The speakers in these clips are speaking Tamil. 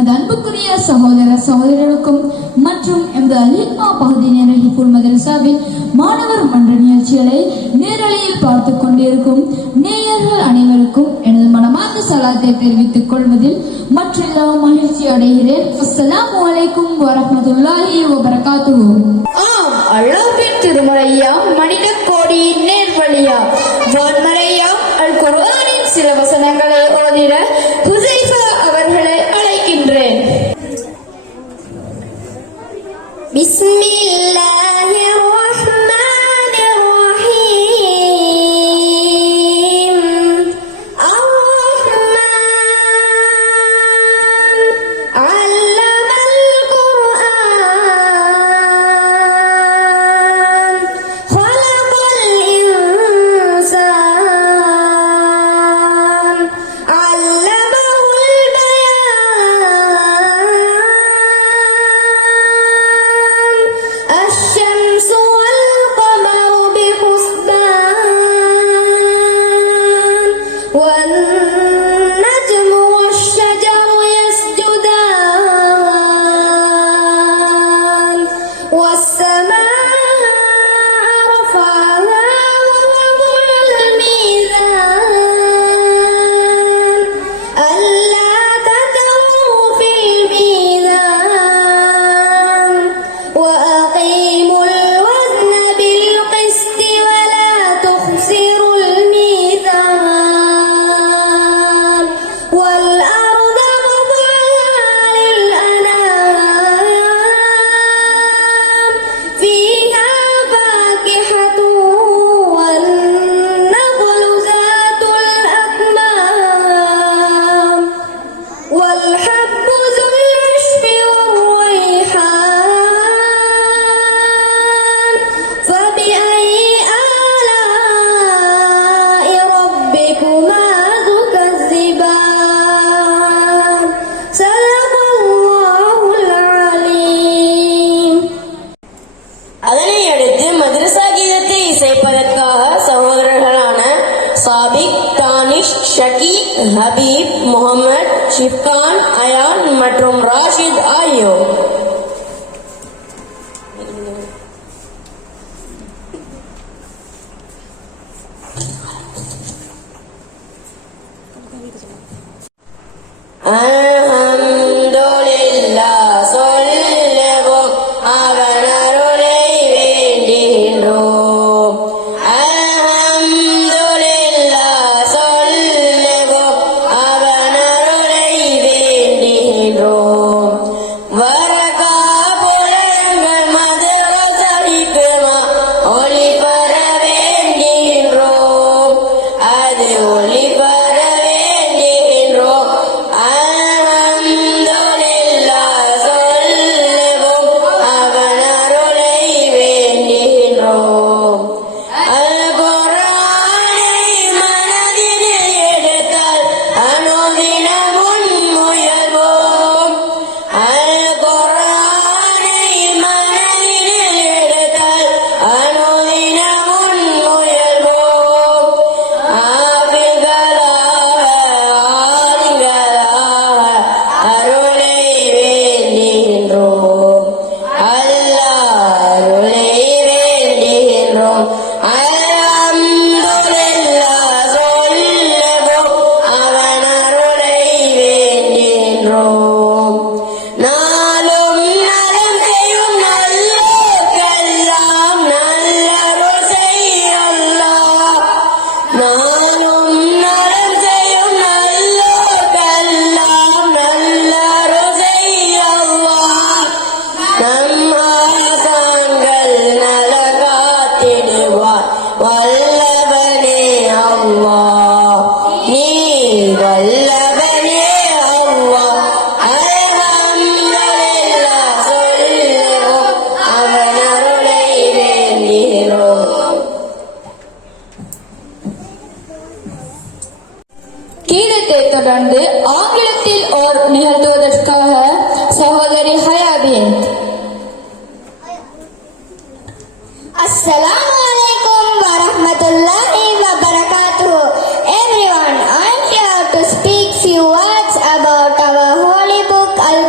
எமது அன்புக்குரிய சகோதர சகோதரர்களுக்கும் மற்றும் எமது அலிமா பகுதி நேர ஹிஃபுல் மதரசாவின் மாணவர் மன்ற நிகழ்ச்சிகளை நேரலையில் பார்த்து கொண்டிருக்கும் நேயர்கள் அனைவருக்கும் எனது மனமார்ந்த சலாத்தை தெரிவித்துக் கொள்வதில் மற்றெல்லா மகிழ்ச்சி அடைகிறேன். அஸ்ஸலாமு அலைக்கும் வரஹ்மத்துல்லாஹி வபரகாத்துஹு. அல்லாஹ்வின் திருமறையா, மனித கோடியின் நேர்வழியா, வான்மறையா, அல் குர்ஆனின் சில வசனங்களை ஓதிட ஹுசைஃபா அவர்களை அழைக்கின்றேன். பிஸ்மில்லாஹிர் ரஹ்மானிர் ரஹீம். அதனையடுத்து மதரசா கீதத்தை இசைப்பதற்காக சகோதரர்களான சாபிக், தானிஷ், ஷகீப், ஹபீப், முகமது, ஷிப்கான், அயான் மற்றும் ராஷித் ஆகியோர் தொடர்ந்து ஆங்கிலத்தில் ஓர் நிகழ்த்துவதற்காக சகோதரி ஹயாபின். Assalamu alaikum wa rahmatullahi wa barakatuh. Everyone, I am here to speak few words about our holy book Al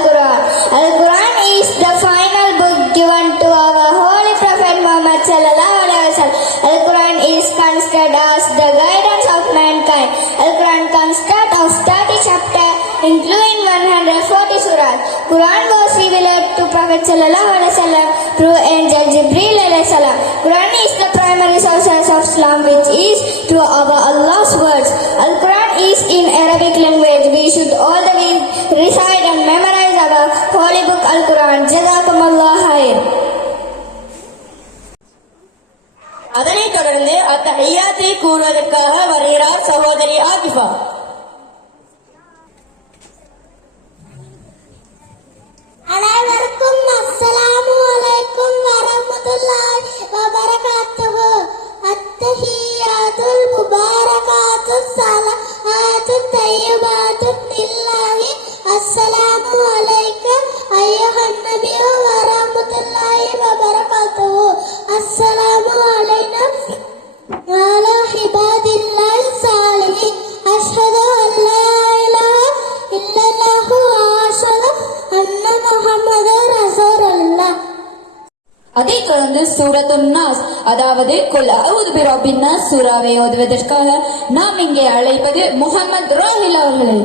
Quran was revealed to Prophet sallallahu alaihi wasallam through angel Jibril alaihi salam. Quran is the primary source of Islam, which is through our Allah's words. Al-Quran is in Arabic language. We should all recite and memorize our holy book Al-Quran. Jazakumullah khair. அதனைத் தொடர்ந்து அத்தஹியாத்தை கூறுவதற்காக வருகிறார் சகோதரி ஆகிஃபா. அனைவருக்கும் அஸ்ஸலாமு அலைக்கும் வரஹ்மத்துல்லாஹி வபரகாத்துஹு. அத்தஹியாத்துல் முபாரகாத்துஸ் ஸலவாத்துத் தய்யிபாத்துல் லில்லாஹி. அஸ்ஸலாமு அலைக்க அய்யுஹன் நபியு வரஹ்மத்துல்லாஹி வபரகாத்துஹு. அஸ்ஸலாமு அலைனா வஅலா இபாதில்லாஹி ஸாலிஹீன். அஷ்ஹது அன் லா இலாஹா இல்லல்லாஹு வ அஷ்ஹது அன்ன முஹம்மதர் ரசூலுல்லாஹ். அதைத் தொடர்ந்து சூரத்துன் நாஸ், அதாவது குல் அஊது பிரப்பின் நாஸ் சூராவை ஓதுவதற்காக நாம் இங்கே அழைப்பது முஹம்மது ராஹில் அவர்களை.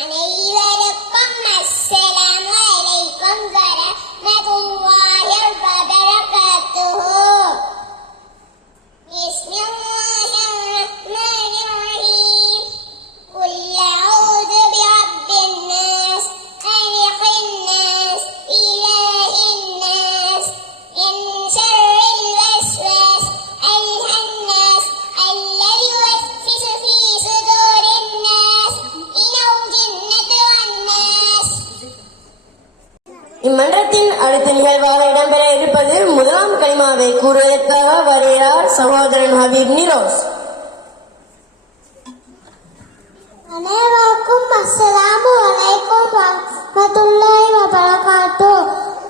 அனைவருக்கும் அஸ்ஸலாமு அலைக்கும் வரஹ்மத்துல்லாஹி வபரகாத்துஹு. பிஸ்மில்லாஹிர் ரஹ்மானிர் ரஹீம். குல் அஊது பிரப்பின் நாஸ் மலிகின் நாஸ் இலாஹின் நாஸ் மின் ஷர்ரில் வஸ்வாஸ் அல் ஹன்னாஸ் அல்லதி யுவஸ்விசு ஃபீ சுதூரின் நாஸ் மினல் ஜின்னத்தி வன் நாஸ். இம்மன்றத்தின் அடுத்த நிகழ்வாக இடம்பெற இருப்பது முதலாம் கலிமாவை கூறுவதற்காக வருகிறார் சகோதரன் ஹபீப் நிரோஸ். அனைவருக்கும் அஸ்ஸலாமு அலைக்கும் வரஹ்மத்துல்லாஹி வபரகாத்துஹு.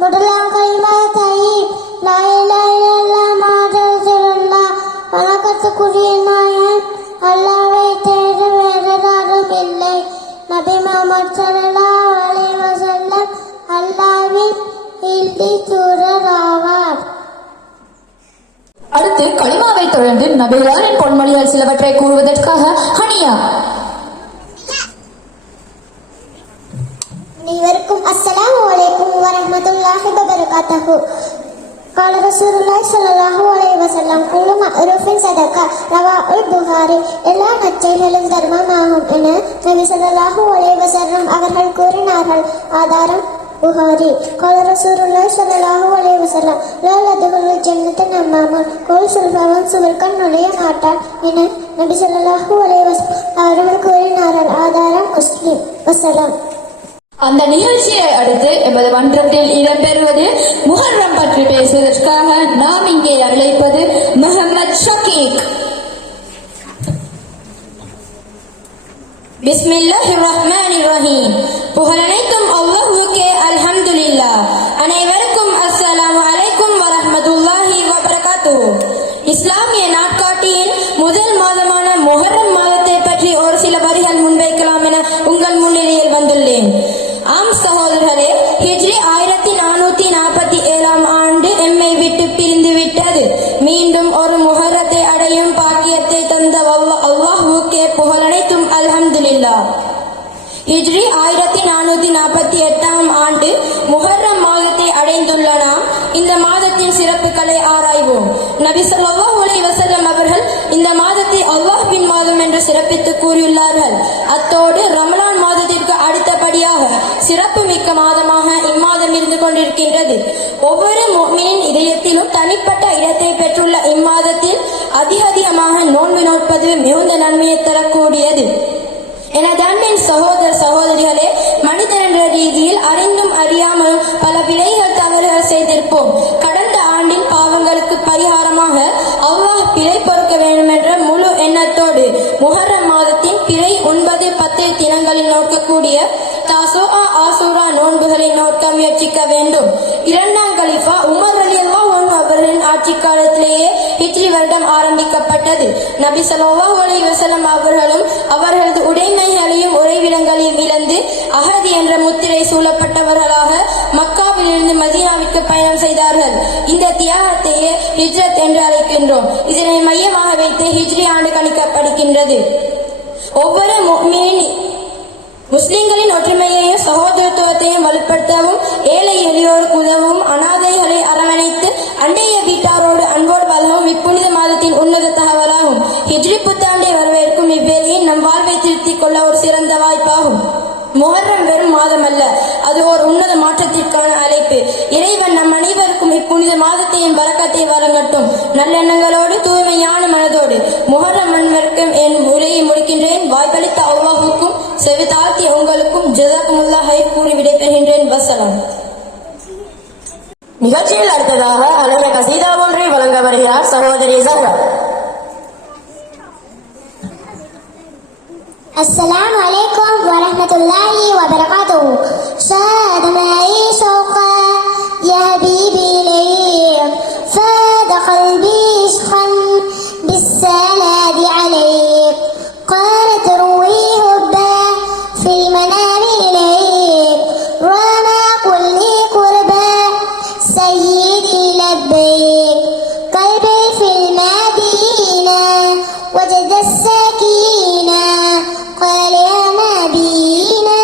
முதலாம் கலிமா தய்யிப் லா இலாஹா இல்லல்லாஹ் முஹம்மது ரசூலுல்லாஹ். வணக்கத்துக்குரிய நாயகன் அல்லாஹ்வை தவிர வேறு யாரும் இல்லை. நபி முஹம்மது ஸல்லல்லாஹு அலைஹி வஸல்லம் அல்லாஹ்வின் இறுதி தூதர் ஆவார். அடுத்து கலிமாவை தொடர்ந்து நபிகளாரின் பொன்மொழிகள் சிலவற்றை கூறுவதற்காக ஹனியா. அனைவருக்கும் அஸ்ஸலாமு அலைக்கும் வரஹ்மத்துல்லாஹி வபரகாத்துஹு. قال رسول الله صلى الله عليه وسلم كل معروف صدقة. ரவாஹுல் புகாரி. எல்லா நற்செயல்களும் தர்மமாகும் என நபி ஸல்லல்லாஹு அலைஹி வஸல்லம் அவர்கள் கூறினார்கள். ஆதாரம் புகாரி. قال رسول الله صلى الله عليه وسلم لا يدخل الجنة نمام. கோல் சொல்பவன் சுவர்க்கம் நுழைய மாட்டான் என நபி ஸல்லல்லாஹு அலைஹி வஸல்லம் அவர்கள் கூறினார்கள். ஆதாரம் முஸ்லிம். வஸலாம். அந்த நிகழ்ச்சியை அடுத்து எமது மன்றத்தில் இடம்பெறுவது முஹர்ரம் பற்றி பேசுவதற்காக நாம் இங்கே அழைப்பது முஹம்மது ஷகீக். பிஸ்மில்லாஹிர் ரஹ்மானிர் ரஹீம். புகழனைத்தும் அல்லாஹ்வுக்கே. அல்ஹம்துலில்லாஹ். அனைவருக்கும் அஸ்ஸலாமு அலைக்கும் வரஹ்மத்துல்லாஹி வபரகாத்துஹு. இஸ்லாமிய நாட்காட்டியின் முதல் மாதமான முஹர்ரம் மாதத்தை பற்றி ஒரு சில வரிகள் முன்வைக்கலாம் என உங்கள் முன்னிலையில் வந்துள்ளேன். ஆம் சகோதரர்களே, ஹிஜ்ரி 1447 ஆண்டு எம்மை விட்டு பிரிந்து விட்டது. மீண்டும் ஒரு முஹர்ரத்தை அடையும் பாக்கியத்தை தந்த அல்லாஹ்வுக்கே புகழனைத்தும் அல்ஹம்துலில்லாஹ். ஹிஜ்ரி 1448 ஆண்டு முஹர்ரம் மாதத்தை அடைந்துள்ள நாம் இந்த மாதத்தின் சிறப்புகளை ஆராய்வோம். நபி ஸல்லல்லாஹு அலைஹி வஸல்லம் அவர்கள் இந்த மாதத்தை அல்லாஹ்வின் மாதம் என்று சிறப்பித்து கூறியுள்ளார்கள். அத்தோடு ரமலான் மாதத்திற்கு அடுத்தபடியாக சிறப்பு மிக்க மாதமாக இம்மாதம் இருந்து கொண்டிருக்கின்றது. ஒவ்வொரு முஃமினின் இதயத்திலும் தனிப்பட்ட இடத்தை பெற்றுள்ள இம்மாதத்தில் அதிகமாக நோன்பு நோட்பது மிகுந்த நன்மையை தரக்கூடியது. எனது அன்பின் சகோதர சகோதரிகளே, மனிதன் என்ற ரீதியில் அறிந்தும் அறியாமலும் பல பிழைகள் தவறுகள் செய்திருப்போம். கடந்த ஆண்டின் பாவங்களுக்கு பரிகாரமாக அல்லாஹ் பிழை பொறுக்க வேண்டும் என்ற முழு எண்ணத்தோடு முஹர்ரம் மாதத்தின் பிறை 9, 10 தினங்களில் நோக்கக்கூடிய தாசுஆ ஆசூரா நோன்புகளை நோக்க முயற்சிக்க வேண்டும். இரண்டாம் கலிஃபா உமர் ரலியல்லாஹு அன்ஹு அவர்களின் ஆட்சி காலத்திலேயே ஹிஜ்ரி வருடம் ஆரம்பிக்கப்பட்டது. நபி ஸல்லல்லாஹு அலைஹி வஸல்லம் அவர்களும் அவர்களது உடைமைகளையும் உறைவிடங்களையும் இழந்து அஹதி என்ற முத்திரை சூழப்பட்டவர்களாக மக்காவிலிருந்து மதீனாவிற்கு பயணம் செய்தார்கள். இந்த தியாகத்தையே ஹிஜ்ரத் என்று அழைக்கின்றோம். இதனை மையமாக வைத்து ஹிஜ்ரி ஆண்டு கணிக்கப்படுகின்றது. ஒவ்வொரு முஃமினின் முஸ்லிம்களின் ஒற்றுமையையும் சகோதரத்துவத்தையும் வலுப்படுத்தவும், ஏழை எளியோருக்கு உதவும், அனாதைகளை அரவணைத்து அண்டைய வீட்டாரோடு அன்போடு வாழவும் இப்புனித மாதத்தின் உன்னத தகவலாகும். ஹிஜ்ரி புத்தாண்டை வரவேற்கும் இவ்வேளையில் நம் வாழ்வை திருத்திக் கொள்ள ஒரு சிறந்த வாய்ப்பாகும். முஹர்ரம் வெறும் மாதம் அல்ல, அது ஓர் உன்னத மாற்றத்திற்கான அழைப்பு. இறைவன் நம் அனைவருக்கும் இப்புனித மாதத்தையும் பரக்கத்தை வழங்கட்டும். நல்லெண்ணங்களோடு தூய்மையான மனதோடு முஹர்ரம் அன்வர்க்கம் என் உரையை முடிக்கின்றேன். வாய்ப்பளித்த அல்லாஹுக்கும் செவி தாழ்த்திய உங்களுக்கும் ஜஸாக்குமுல்லாஹ் ஹைர் கூறி விடைபெறுகின்றேன். வஸ்ஸலாம். நிகழ்ச்சியில் அடுத்ததாக அழகிய கசீதா ஒன்றை வழங்க வருகிறார் சகோதரி ஜஹ்ரா. السلام عليكم ورحمة الله وبركاته. شاد معي شوقا يا حبيبي ليك، فاد قلبي عشقا بالسلام عليك، قالت روي حبا في المنام إليك، رمى كل قربا سيدي لبيك، قلبي في المدينة وجد السكينة، قال يا نبينا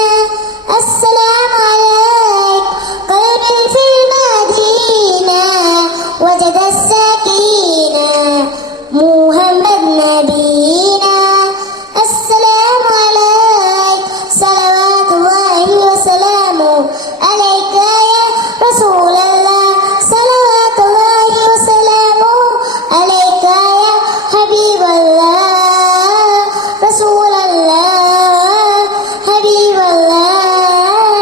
السلام عليك، قلبي في المدينة وجد السكينة، محمد نبينا السلام عليك، صلوات الله وسلامه عليك يا رسول الله، صلوات الله وسلامه عليك يا حبيب الله، رسول الله، حبيب الله،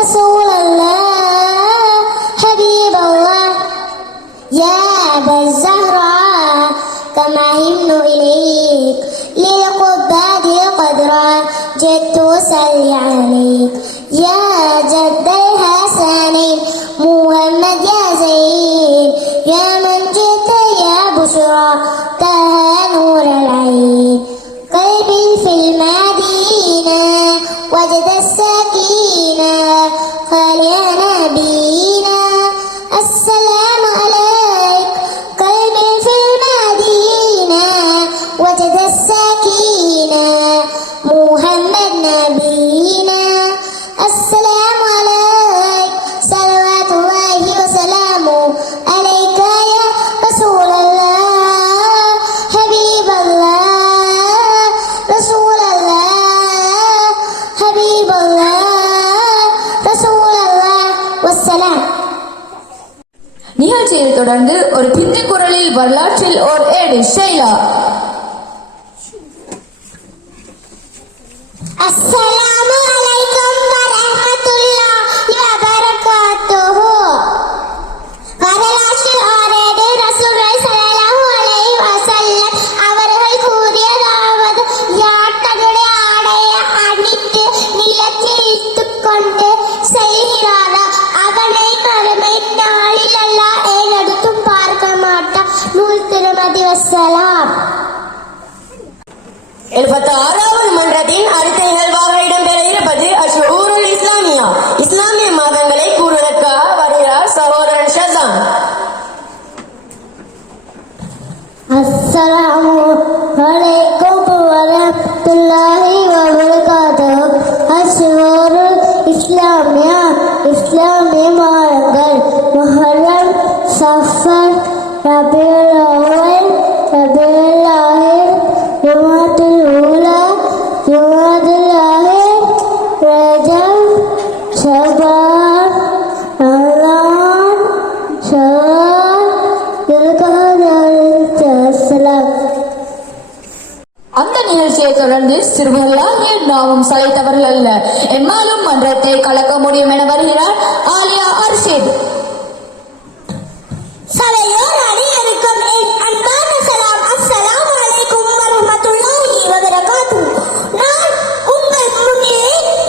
رسول الله، حبيب الله، يا أبا الزهراء كما همن إليك، للقباد قدرا جئت أصلي عليك، يا جد الحسنين محمد يا زين، يا من جئت يا بشرى تها نور العين، قلبي في المدينة وجد السكينة، قال يا نبينا السلام عليك، قلبي في المدينة وجد السكينة، محمد نبينا السلام عليك، صلوات الله وسلامه عليك يا رسول الله، حبيب الله، رسول الله، حبيب الله، رسول الله، والسلام. நிகழ்ச்சியில் தொடர்ந்து ஒரு பிந்தி குரலில் வரலாற்றில் ஓர் ஏடு ஷைலா. السلام عليكم ورحمة الله وبركاته. வரலாற்றில் ஆரேடு ரசூலுல்லாஹி ஸல்லல்லாஹு அலைஹி வஸல்லம் அவர்கள் கூறியதாவது, யார் தன்னுடைய ஆடையை அணிந்து நிலத்தில் இட்டுக்கொண்டு செல்கிறானோ அவனை மறுமை நாளில் அல்லாஹ் ஏறெடுத்தும் பார்க்க மாட்டான். நூல் திருமதி வஸ்ஸலாம். 76வது மன்றத்தின் அடுத்த நிகழ்வாக இடம்பெற இருப்பது அஷ்ஹூருல் இஸ்லாமியா, இஸ்லாமிய மாதங்களை கூறுவதற்காக வருகிறார் சகோதரன் ஷசான். அஸ்ஸலாமு அலைக்கும் வரஹ்மத்துல்லாஹி வபரகாத்துஹு. அஷ்ஹூருல் இஸ்லாமியா, இஸ்லாமிய மாதங்கள் முஹர்ரம், சஃபர், ரபியுல் அவ்வல், ரபியுல் ஆஹிர், ஜுமாதுல் ஊலா, ஜுமாதுல் ஆஹிர், ரஜப், ஷஅபான், ரமலான், ஷவ்வால், துல்கஅதா. அந்த நிகழ்ச்சியை தொடர்ந்து சிறுவர்களாகிய நாமும் சளைத்தவர்கள் அல்ல, எம்மாலும் மன்றத்தை கலக்க முடியும் என வருகிறார் ஆலியா அர்ஷித். சபையோர் அனைவருக்கும் என் அன்பான சலாம். அஸ்ஸலாமு அலைக்கும் வரஹ்மத்துல்லாஹி வபரகாத்துஹு. நான் உங்கள் முன்னே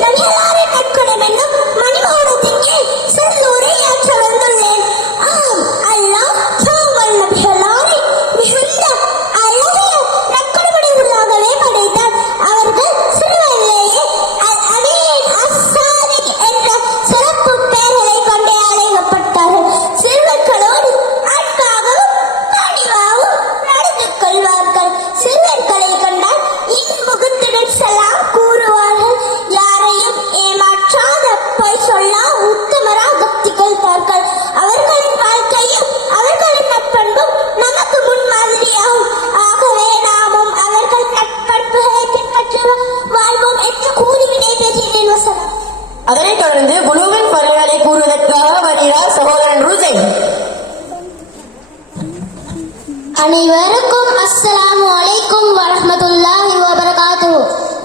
நபிகளாரின் நற்குணம் என்னும் மணிமாடத்தின் கீழ் சிறந்த உரையாற்ற வந்துள்ளேன். ஆம், அல்லாஹ் தூவல் நபிகளாரை மிகுந்த அழகிய நற்குணமுடையவர்களாகவே படைத்தார். அவர்கள் சிறுவயதிலேயே அல்-அமீன், அஸ்-சாதிக் என்ற சிறப்பு பெயர்களை வருகிறார் சகோதரன் ருசைன். அனைவருக்கும் அஸ்ஸலாமு அலைக்கும் வரஹ்மத்துல்லாஹி வபரகாத்துஹு.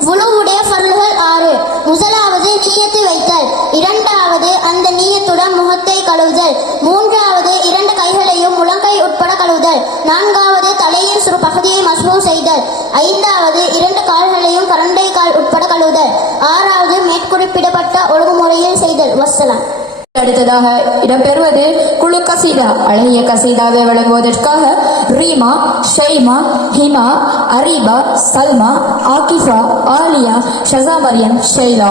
வுலுவுடைய ஃபர்லுகள் 6. முதலாவது நியத்து வைத்தல், இரண்டாவது அந்த நியத்துடன் முகத்தை கழுவுதல், மூன்றாவது 2 கைகளையும் முழங்கை உட்பட கழுவுதல், நான்காவது தலையின் சிறு பகுதியை மஸ்ஹூ செய்தல், ஐந்தாவது 2 கால்களையும் கரண்டை கால் உட்பட கழுவுதல், ஆறாவது மேற்குறிப்பிடப்பட்ட ஒழுங்குமுறையில் செய்தல். வஸ்ஸலாம். அடுத்ததாக இடம்பெறுவது குழு கசீதா. அழகிய கசீதாவை வழங்குவதற்காக ரீமா, ஷைமா, ஹிமா, அரீபா, சல்மா, ஆகிஃபா, ஆலியா, ஷசா மரியம், ஷைலா.